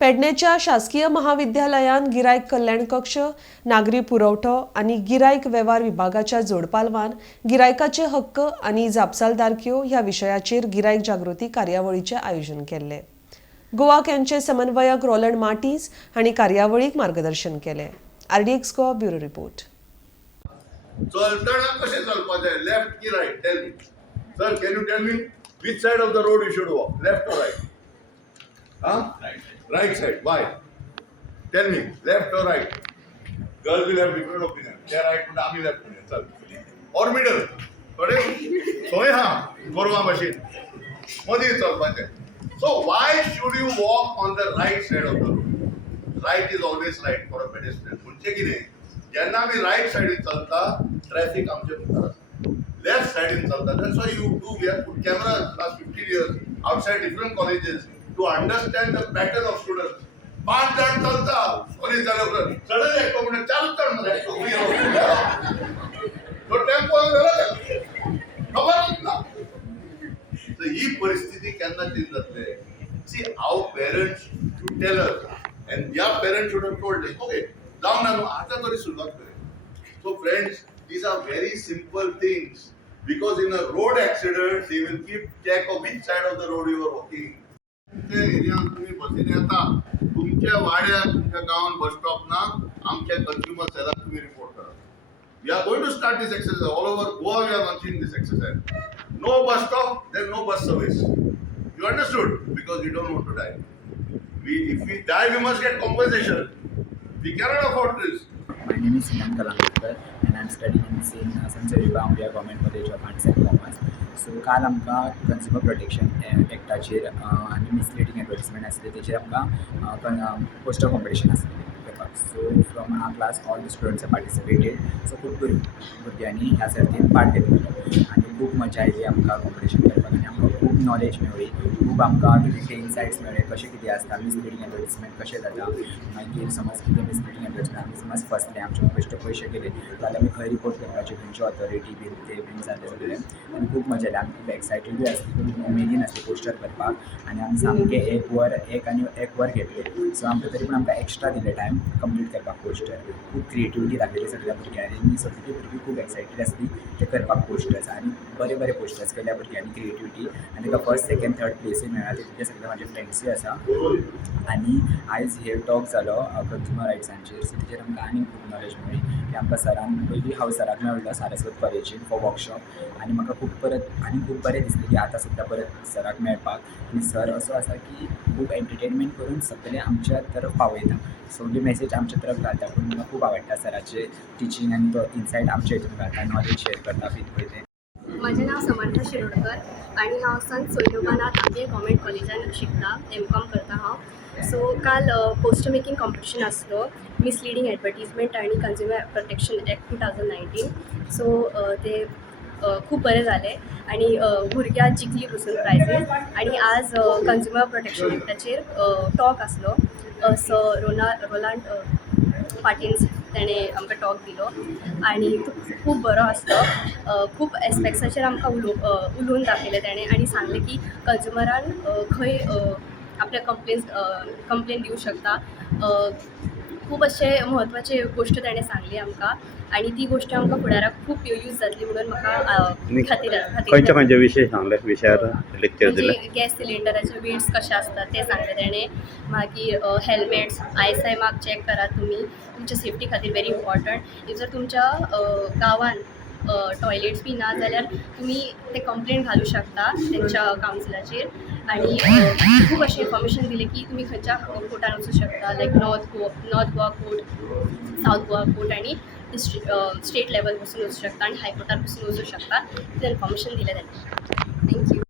पेडणेच्या शासकीय महाविद्यालयान गिरायक कल्याण कक्ष, नागरी पुरवठो आणि गिरायक वेव्हार विभागाच्या जोडपालवान गिरायकाचे हक्क आणि जापसालदारक्यो ह्या विशयाचेर गिरायक जागृती कार्यावळीचे आयोजन केले. गोवा कॅनचे समन्वयक रोलंड मार्टिन्स हांणी कार्यावळीक मार्गदर्शन केले. RDX Goa bureau report. चलतना कशें चलपाचें, लेफ्ट की right? Tell me. Sir, can you tell me which side of the road you should walk, left or right? Right side. Why? Tell me, left or right? Girls will have different opinion. They right, but आम्ही left opinion. चल. Or middle. कळे? सोय हा. गोरवा machine. मधी चलपाचें. So why should you walk on the right side of the road? Right is always right for a pedestrian. म्हणजे कितें? जेन्ना आमी राइट साइडीन चलता, ट्रॅफिक आमचे मुखार आसता. Left side in Salta. That's why we have put cameras last 15 years outside different colleges to understand the pattern of students. 5 जण चलता, कॉलेज जाल्यावर सडनली एकटो म्हणून चालू कर मरे. तो टेम्पो गेला खबरच ना. तर ही परिस्थिती केन्ना चेंज जातले? See, our parents should tell us, and your parents should have told us, okay, जाऊ ना आता तरी सुरुवात करूया. So friends, these are very simple things, because in a road accident they will keep check of which side of the road you are walking. तुमच्या एरियात तुम्ही बसीन येता, तुमच्या वाड्यात, तुमच्या गावात बस स्टॉप ना आमच्या कंझ्युमर सेलाक तुम्ही रिपोर्ट करा. We are going to start this exercise all over Goa. We are launching this exercise. No bus stop, then no bus service. You understood? Because we don't want to die. If we die, we must get compensation. We cannot afford this. My name is Sinan Kalangkar and I am studying in St. Saviva Umbria Government College of Arts and Commerce. So काल आमकां consumer protection एक्टाचेर आनी मिसलिडींग advertisement आसले तेचेर आमकां poster competition आसलें करपाक. So from our class all the students participated. So खूब भुरग्यांनी ह्या सर्तीन पार्ट घेतलेलो आनी खूब मजा आयली आमकां कॉम्पिटिशन करपाक आनी आमकां खूब नॉलेज मेळ्ळी. खूब आमकां कितें इनसायट्स मेळ्ळे कशें कितें आसता, मिसलिडींग एडवर्टिजमेंट कशें जाता. मागीर समज कितें मिसलिडींग एडवर्टिजमेंट आमी समज फसलें, आमचे बेश्टे पयशे गेले जाल्यार आमी खंय रिपोर्ट करपाचे, खंयची ऑथॉरिटी बीन ते बीन जालें सगळें. आनी खूब मजा येयली. आमी खूब एक्सायटेडूय आसली, खूब उमेदीन आसली पोस्टर करपाक आनी आमी सामकें एक वर घेतलें. सो आमकां तरी पूण आमकां एक्स्ट्रा दिले टायम कंप्लीट करपाक पोस्टर. खूब क्रिएटिविटी दाखयली सगळ्या भुरग्यांनी. सगळीं भुरगीं खूब एक्सायटेड आसली ते करपाक पोस्टर्स आनी बरे पोस्टर्स केल्या भुरग्यांनी क्रिएटिविटी आनी ताका फर्स्ट सेकंड थर्ड प्लेसूय मेळ्ळा. तितले सगळे म्हाजे फ्रेंड्सूय आसा. आनी आयज हेर टॉक जालो कन्झ्युमर रायट्सांचेर. सो तेचेर आमकां आनीक खूब नॉलेज मेळ्ळी की आमकां सरान पयलीं हांव सराक मेळ्ळो सारस्वत कॉलेजीन फॉर वर्कशॉप आनी म्हाका खूब खूब बरें दिसलें की आतां सुद्दां परत सराक मेळपाक. आनी सर असो आसा की खूब एंटरटेनमेंट करून सगळें आमच्या तरफ पावयता. सगळी मेसेज आमच्या तरफ घालता. पूण म्हाका खूब आवडटा सराचें टिचींग आनी तो इनसायट आमच्या हितून घालता, नॉलेज शेअर करता पळय तें. माझे नाव समर्थ शिरोडकर आणि हांव संत सोयरोबानाथ आमगे गव्हर्मेंट कॉलेजान शिकता, M.Com करता हांव. सो काल पोस्टर मेकिंग कॉम्पिटिशन आसलो, मिसलिडींग एडवर्टिजमेंट आणि कन्झ्युमर प्रोटेक्शन एक्ट 2019. सो ते खूप बरें जालें आणि भुरग्यां जिखली बसून प्रायजीस. आणि आज कन्झ्युमर प्रोटेक्शन एक्टाचेर टॉक आसलो. सो रोलंड मार्टिन्स ताणें आमकां टॉक दिलो आनी तो खूब बरो आसलो. खूब एस्पेक्ट्साचेर आमकां उलोवन दाखयलें ताणें आनी सांगलें की कन्झ्युमरान खंय आपले कंप्लेन दिवं शकता. खूब अशे म्हत्वाचे गोश्ट ताणें सांगली आमकां आनी ती गोश्ट आमकां फुडाराक खूब यूज जातली म्हणून म्हाका खंयचे विशय सांगले विशयार लेक्चर दिले. गॅस सिलिंडराचे वेट्स कशे असतात ते सांगले ताणें. मागीर हेल्मेट्स, आयएसआय मार्क चॅक करा तुमी, तुमच्या सेफ्टी खातीर व्हेरी इम्पॉर्टंट. जर तुमच्या गांवान टॉयलेट्स बी ना जाल्यार तुमी ते कंप्लेंट घालूं शकता तेंच्या कावन्सिलाचेर. आनी खूब अशें इन्फॉर्मेशन दिलें की तुमी खंयच्या कोर्टान वचूं शकता, like north Goa court, south Goa court आनी स्टेट लेवल पासून वचूं शकता आनी हायकोर्टार पासून वचूं शकता. ते इन्फॉर्मेशन दिलें ताणें. थँक्यू.